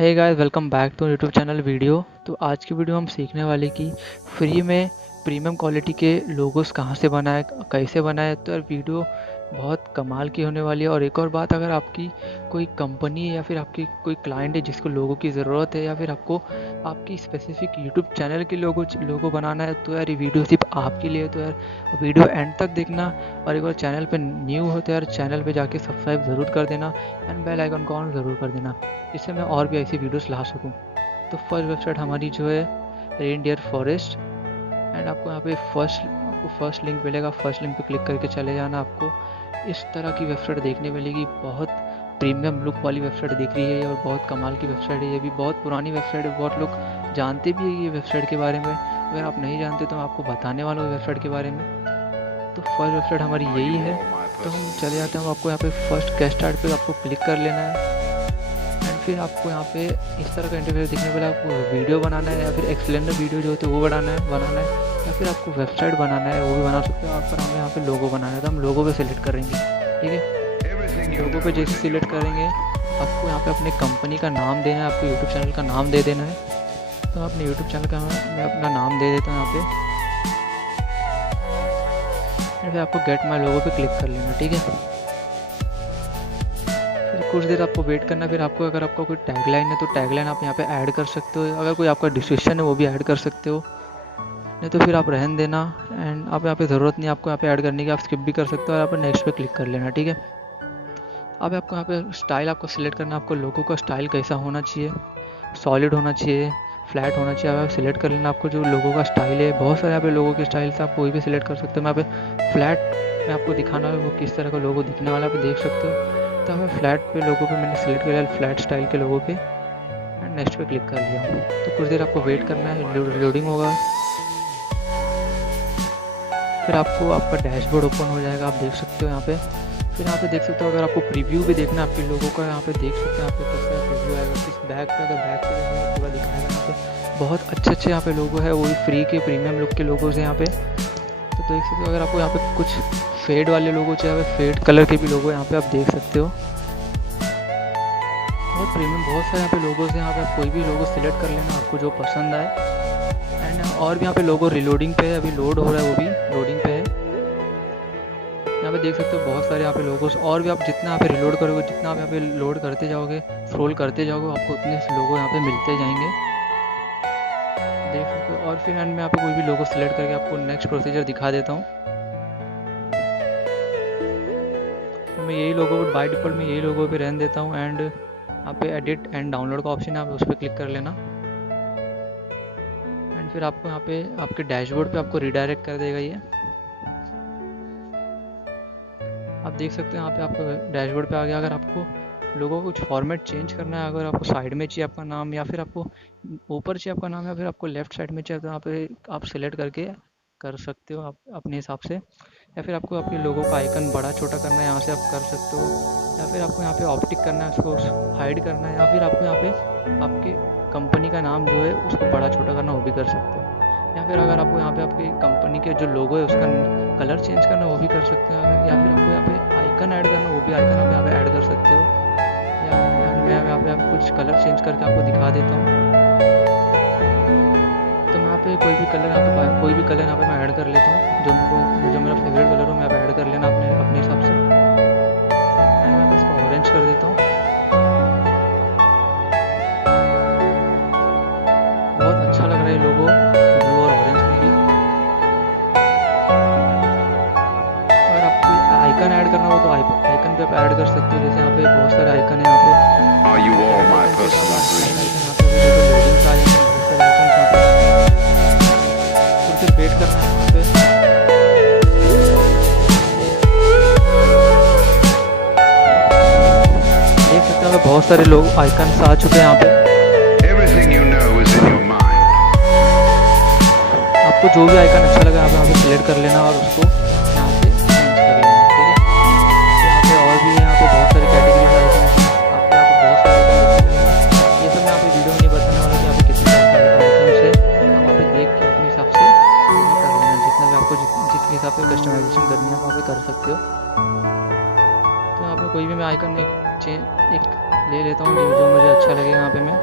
Hey guys, welcome back to YouTube channel video. तो आज की वीडियो हम सीखने वाले कि फ्री में प्रीमियम क्वालिटी के लोगोस कहाँ से बनाए, कैसे बनाए। तो यार वीडियो बहुत कमाल की होने वाली है। और एक और बात, अगर आपकी कोई कंपनी है या फिर आपकी कोई क्लाइंट है जिसको लोगों की ज़रूरत है, या फिर आपको आपकी स्पेसिफिक यूट्यूब चैनल के लोगो बनाना है, तो यार ये वीडियो सिर्फ आपके लिए है। तो यार वीडियो एंड तक देखना। और एक बार चैनल पर न्यू हो तो यार चैनल पर जाके सब्सक्राइब ज़रूर कर देना एंड बेल आइकन को ऑन ज़रूर कर देना, जिससे मैं और भी ऐसी वीडियोस ला सकूं। तो फर्स्ट वेबसाइट हमारी जो है रेन डियर फॉरेस्ट। एंड आपको यहाँ पे फर्स्ट लिंक मिलेगा। फर्स्ट लिंक पे क्लिक करके चले जाना। आपको इस तरह की वेबसाइट देखने मिलेगी। बहुत प्रीमियम लुक वाली वेबसाइट दिख रही है और बहुत कमाल की वेबसाइट है। ये भी बहुत पुरानी वेबसाइट है, बहुत लोग जानते भी है ये वेबसाइट के बारे में। अगर आप नहीं जानते तो मैं आपको बताने वाला हूँ वेबसाइट के बारे में। तो फर्स्ट वेबसाइट हमारी यही है। तो हम चले जाते हैं। आपको यहाँ पे फर्स्ट गेट स्टार्ट पे आपको क्लिक कर लेना है। फिर आपको यहाँ पे इस तरह का इंटरफेस दिखने वाला है। आपको वीडियो बनाना है या फिर एक्सप्लेनर वीडियो जो होते हैं वो बनाना है या फिर आपको वेबसाइट बनाना है वो भी बना सकते हो आप। पर हमें यहाँ पे लोगो बनाना है तो हम लोगो पे सिलेक्ट करेंगे। ठीक है, लोगो पे जैसे सिलेक्ट करेंगे आपको यहाँ पे अपने कंपनी का नाम देना है, आपको यूट्यूब चैनल का नाम दे देना है। तो अपने यूट्यूब चैनल का मैं अपना नाम दे देता हूँ यहाँ पे। फिर आपको गेट माई लोगो पे क्लिक कर लेना। ठीक है, कुछ देर आपको वेट करना। फिर आपको अगर आपका कोई टैगलाइन है तो टैगलाइन आप यहाँ पे ऐड कर सकते हो। अगर कोई आपका डिस्क्रिप्शन है वो भी ऐड कर सकते हो, नहीं तो फिर आप रहन देना। एंड आप यहाँ पे ज़रूरत नहीं आपको यहाँ पे ऐड करने की, आप स्किप भी कर सकते हो और यहाँ पे नेक्स्ट पे क्लिक कर लेना। ठीक है, अब आपको यहाँ पे स्टाइल आपको सिलेक्ट करना। आपको लोगो का स्टाइल कैसा होना चाहिए, सॉलिड होना चाहिए, फ्लैट होना चाहिए, आप सिलेक्ट कर लेना। आपको जो लोगों का स्टाइल है, बहुत सारे यहाँ पे लोगों के स्टाइल से आप कोई भी सिलेक्ट कर सकते हो। मैं यहाँ पे फ्लैट में आपको दिखाना है वो किस तरह का लोगो दिखने वाला, आप देख सकते हो। तो हमें फ्लैट पे लोगों पे मैंने सिलेक्ट किया, फ्लैट स्टाइल के लोगों पे, एंड नेक्स्ट पे क्लिक कर लिया। तो कुछ देर आपको वेट करना है, लोडिंग होगा। फिर आपको आपका डैशबोर्ड ओपन हो जाएगा, आप देख सकते हो यहाँ पे। फिर यहाँ पे देख सकते हो, अगर आपको प्रीव्यू भी देखना है आपके लोगों का, यहाँ पे देख सकते हैं यहाँ पे किस तरह प्रीव्यू आएगा। किस बैक पे, अगर बैक पे देखना पूरा दिखाएगा। यहाँ पे बहुत अच्छे यहाँ पे लोगो है, वो भी फ्री के प्रीमियम लुक के लोगोज हैं यहाँ पे। तो देख सकते हो, अगर आपको यहाँ पे कुछ फेड वाले लोगो चाहिए, फेड कलर के भी लोगो यहाँ पे आप देख सकते हो। बहुत प्रीमियम, बहुत सारे यहाँ पे लोगोज हैं। यहाँ पे आप कोई भी लोगो सिलेक्ट कर लेना आपको जो पसंद आए। एंड और भी यहाँ पे लोगो रिलोडिंग पे है, अभी लोड हो रहा है, वो भी लोडिंग पे है। यहाँ पे देख सकते हो बहुत सारे यहाँ पे लोगोस। और भी आप जितना यहाँ पे रिलोड करोगे, जितना आप यहाँ पे लोड करते जाओगे, स्क्रॉल करते जाओगे, आपको उतने लोगो यहाँ पे मिलते जाएंगे, देख सकते हो। और फिर एंड में यहाँ पे कोई भी लोगो सिलेक्ट करके आपको नेक्स्ट प्रोसीजर दिखा देता हूँ। तो मैं यही लोगो बाय डिफॉल्ट में यही लोगो पे रहने देता हूँ। एंड यहाँ पे एडिट एंड डाउनलोड का ऑप्शन है, आप उस पर क्लिक कर लेना। एंड फिर आपको यहाँ पे आपके डैशबोर्ड पे आपको रिडायरेक्ट कर देगा ये। आप देख सकते हैं यहाँ पे आपको डैशबोर्ड पे आ गया। अगर आपको लोगों को कुछ फॉर्मेट चेंज करना है, अगर आपको साइड में चाहिए आपका नाम, या फिर आपको ऊपर चाहिए आपका नाम, या फिर आपको लेफ्ट साइड में चाहिए, तो यहाँ पे आप सिलेक्ट करके कर सकते हो आप अपने हिसाब से। या फिर आपको अपने लोगों का आइकन बड़ा छोटा करना है, यहाँ से आप कर सकते हो। या फिर आपको यहाँ पे ऑप्टिक करना है, उसको हाइड करना है, या फिर आपको यहाँ पे आपके कंपनी का नाम जो है उसको बड़ा छोटा करना, वो भी कर सकते हो। या फिर अगर आपको यहाँ पे आपकी कंपनी के जो लोगो है उसका कलर चेंज करना, वो भी कर सकते हैं। या फिर आपको यहाँ पे आइकन ऐड करना, वो भी आइकन आप यहाँ पे ऐड कर सकते हो। या मैं यहाँ पे आप कुछ कलर चेंज करके आपको दिखा देता हूँ। तो मैं यहाँ पे कोई भी कलर यहाँ पे मैं ऐड कर लेता हूँ, जो मेरा फेवरेट कलर हो मैं यहाँ पे ऐड कर लेना अपने हिसाब से। मैं यहाँ पे इसको ऑरेंज कर देता हूँ। बहुत अच्छा लग रहा है लोगो ब्लू और ऑरेंज में भी। अगर आपको आइकन ऐड करना हो तो आइकन पे आप ऐड कर सकते हो। जैसे यहाँ पे बहुत सारे आइकन है, यहाँ पे फिर वेट करना है यहाँ पे। देख सकते हैं बहुत सारे लोग आइकन आ चुके हैं यहाँ पे। आपको जो भी आइकन अच्छा लगा आप यहाँ पे सिलेक्ट कर लेना और उसको यहाँ पे चेंज कर लेना। ठीक है, तो यहाँ पे और भी है, यहाँ पे बहुत सारी कैटेगरी आइकन है, आपको यहाँ पे बहुत सारे आइकन मिलेंगे। ये सब मैं यहाँ पे वीडियो में नहीं बताने वाला कि यहाँ पे कितने आइकन है। आप वहाँ पे देख के अपने हिसाब से पूरा कर लेना, जितना भी आपको जितने हिसाब से कस्टमाइजेशन करनी है वहाँ पे कर सकते हो। तो यहाँ पे कोई भी मैं आइकन एक ले लेता हूँ जो मुझे अच्छा लगे यहाँ पे मैं।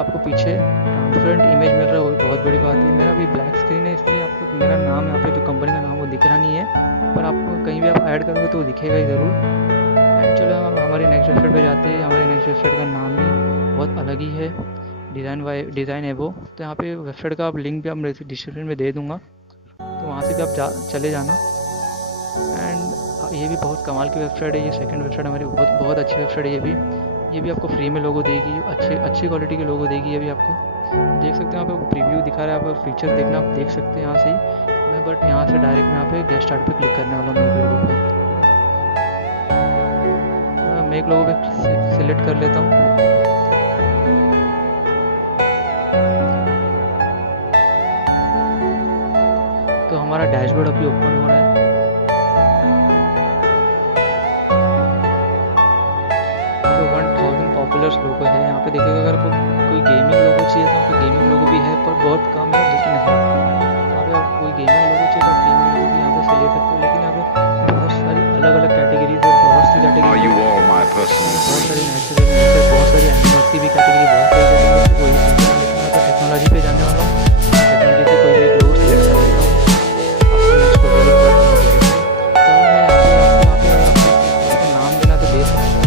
आपको पीछे ट्रांसपेरेंट इमेज मिल रहा है वो भी बहुत बड़ी बात है। मेरा अभी ब्लैक स्क्रीन है इसलिए आपको मेरा नाम यहाँ पे जो कंपनी का नाम वो दिख रहा नहीं है, पर आपको कहीं भी आप ऐड करोगे तो वो दिखेगा ही ज़रूर। एंड चलो हम हमारे नेक्स्ट वेबसाइट पे जाते हैं। हमारे नेक्स्ट वेबसाइट का नाम भी बहुत अलग ही है, डिज़ाइन है वो। तो यहाँ पे वेबसाइट का आप लिंक भी आप डिस्क्रिप्शन में दे दूँगा, तो वहाँ से भी आप चले जाना। एंड ये भी बहुत कमाल की वेबसाइट है। ये सेकंड वेबसाइट हमारी बहुत बहुत अच्छी वेबसाइट है। ये भी आपको फ्री में लोगो देगी, अच्छी क्वालिटी के लोगो देगी। ये भी आपको देख सकते हैं, यहाँ पे प्रीव्यू दिखा रहा है, आप फीचर देखना आप देख सकते हैं यहाँ से ही। मैं बट यहाँ से डायरेक्ट मैं यहाँ पे गेट स्टार्ट पे क्लिक करने वाला हूँ मेक लोगो पे। मैं मेक लोगो पे सिलेक्ट कर लेता हूँ। तो हमारा डैशबोर्ड अभी ओपन हो रहा है। पॉपुलर लोगो है यहाँ पे देखिएगा। अगर आपको कोई गेमिंग लोगो चाहिए तो यहाँ पे गेमिंग लोगो भी है, पर बहुत कम है लेकिन है। यहाँ पे आपको कोई गेमिंग लोगो चाहिए तो गेमिंग लोगो भी यहाँ पे से ले सकते हो, लेकिन यहाँ पे बहुत सारी अलग अलग कैटेगरीज है, बहुत सी कैटेगरी, बहुत सारी नेचुरल, बहुत सारी एनिमल्स की भी कैटेगरी, बहुत सारी कैटेगरी। कोई टेक्नोलॉजी पे जाने वाला हूँ, टेक्नोलॉजी से कोई भी एक लोगो सिलेक्ट कर लेता हूँ। आपको नेक्स्ट को डेवलप करना है तो मैं आपको नाम देना तो दे सकता हूँ।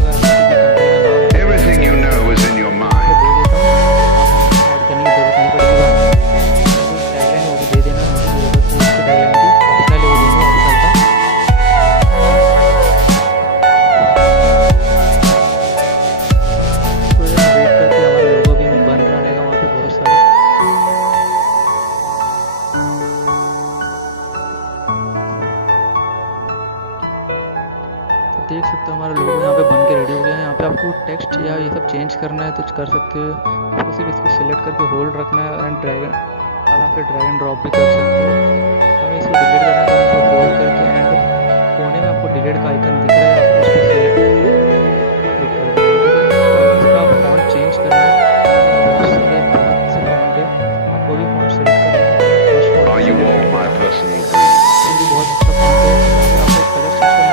देख सकते हो हमारा लोगो यहाँ पे बन के रेडी हो गया है। यहाँ पे आपको टेक्स्ट या ये सब चेंज करना है तो कर सकते हो। आपको सिर्फ इसको सिलेक्ट करके होल्ड रखना है एंड आप यहाँ पे ड्रैग एंड ड्रॉप भी कर सकते हो। हमें इसको डिलीट करना है तो इसको होल्ड करके एंड कोने में आपको डिलीट का आइकन दिख रहा है, आपको उस पर सिलेक्ट क्लिक कर देना है। तो इसका फॉन्ट चेंज करना है, बहुत से फॉन्ट है, आपको भी फॉन्ट सेलेक्ट कर लेना है। बहुत अच्छा फॉन्ट है। आपको कलर चेंज करना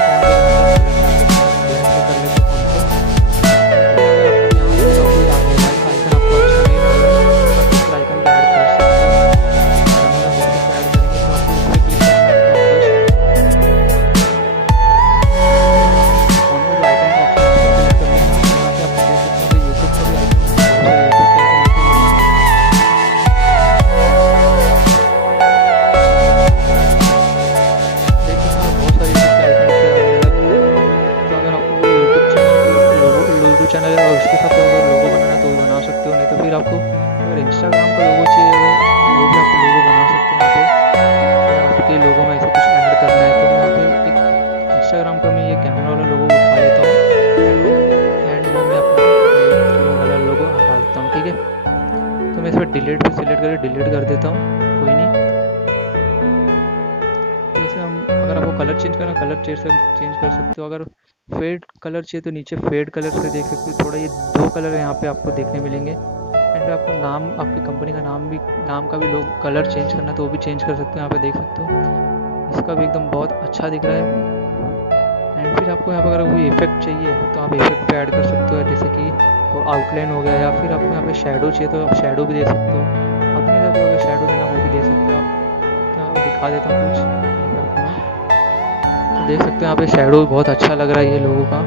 चैनल है और उसके साथ अगर लोगो बनाना है तो वो बना सकते हो, नहीं तो फिर आपको अगर इंस्टाग्राम का लोगो चाहिए अगर वो भी आप लोगो बना सकते हैं। यहाँ पे अगर आपके लोगो में ऐसे कुछ ऐड करना है तो मैं यहाँ पे एक इंस्टाग्राम का मैं ये कैमरा वाला लोगो उठा लेता हूँ एंड वो मैं अपना ये वाला लोगो हटा देता हूँ। ठीक है, तो मैं इस पर डिलीट पे सिलेक्ट करके डिलीट कर देता हूँ, कोई नहीं। जैसे हम अगर आपको कलर चेंज करना कलर चेंज कर सकते हो। अगर फेड कलर चाहिए तो नीचे फेड कलर से देख सकते हो। थोड़ा ये दो कलर यहाँ पे आपको देखने मिलेंगे। एंड आपको नाम, आपकी कंपनी का नाम का भी लोग कलर चेंज करना तो वो भी चेंज कर सकते हो। यहाँ पे देख सकते हो इसका भी एकदम बहुत अच्छा दिख रहा है। एंड फिर आपको यहाँ पर अगर कोई इफेक्ट चाहिए तो आप इफेक्ट पे ऐड कर सकते हो, जैसे कि वो आउटलाइन हो गया, या फिर आपको यहाँ पे शेडो चाहिए तो आप शेडो भी दे सकते हो। अपने हिसाब से अगर शेडो देना वो भी दे सकते हो आप। तो मैं दिखा देता हूँ कुछ, देख सकते हैं यहाँ पे शेडो बहुत अच्छा लग रहा है ये लोगों का।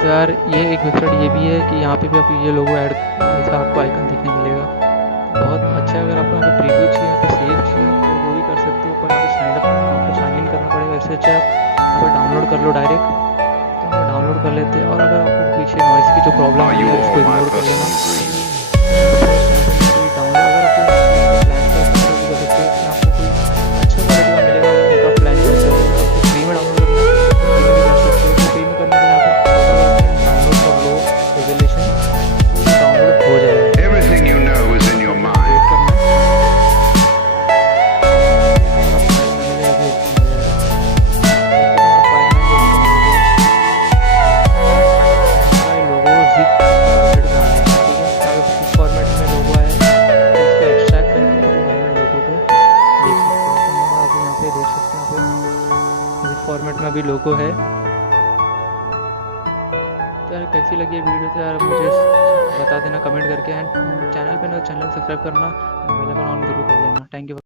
तो यार ये एक वेबसाइट ये भी है कि यहाँ पे भी आप ये लोगो ऐड ऐसा आपको आइकन दिखने मिलेगा, बहुत अच्छा है। अगर आपको यहाँ पे प्रीव्यू चाहिए, यहाँ पे सेव चाहिए तो वो भी कर सकते हो, पर आपको साइन इन करना पड़ेगा। इससे अच्छा आप यहाँ पर डाउनलोड कर लो डायरेक्ट, तो हम डाउनलोड कर लेते हैं। और अगर आपको पीछे नॉइज़ की जो प्रॉब्लम है उसको इग्नोर कर लेना। फॉर्मेट में अभी लोगो है। तो यार कैसी लगी है वीडियो, तो यार मुझे बता देना कमेंट करके। एंड चैनल पे ना, चैनल सब्सक्राइब करना, बेल आइकन ऑन जरूर कर लेना। Thank you.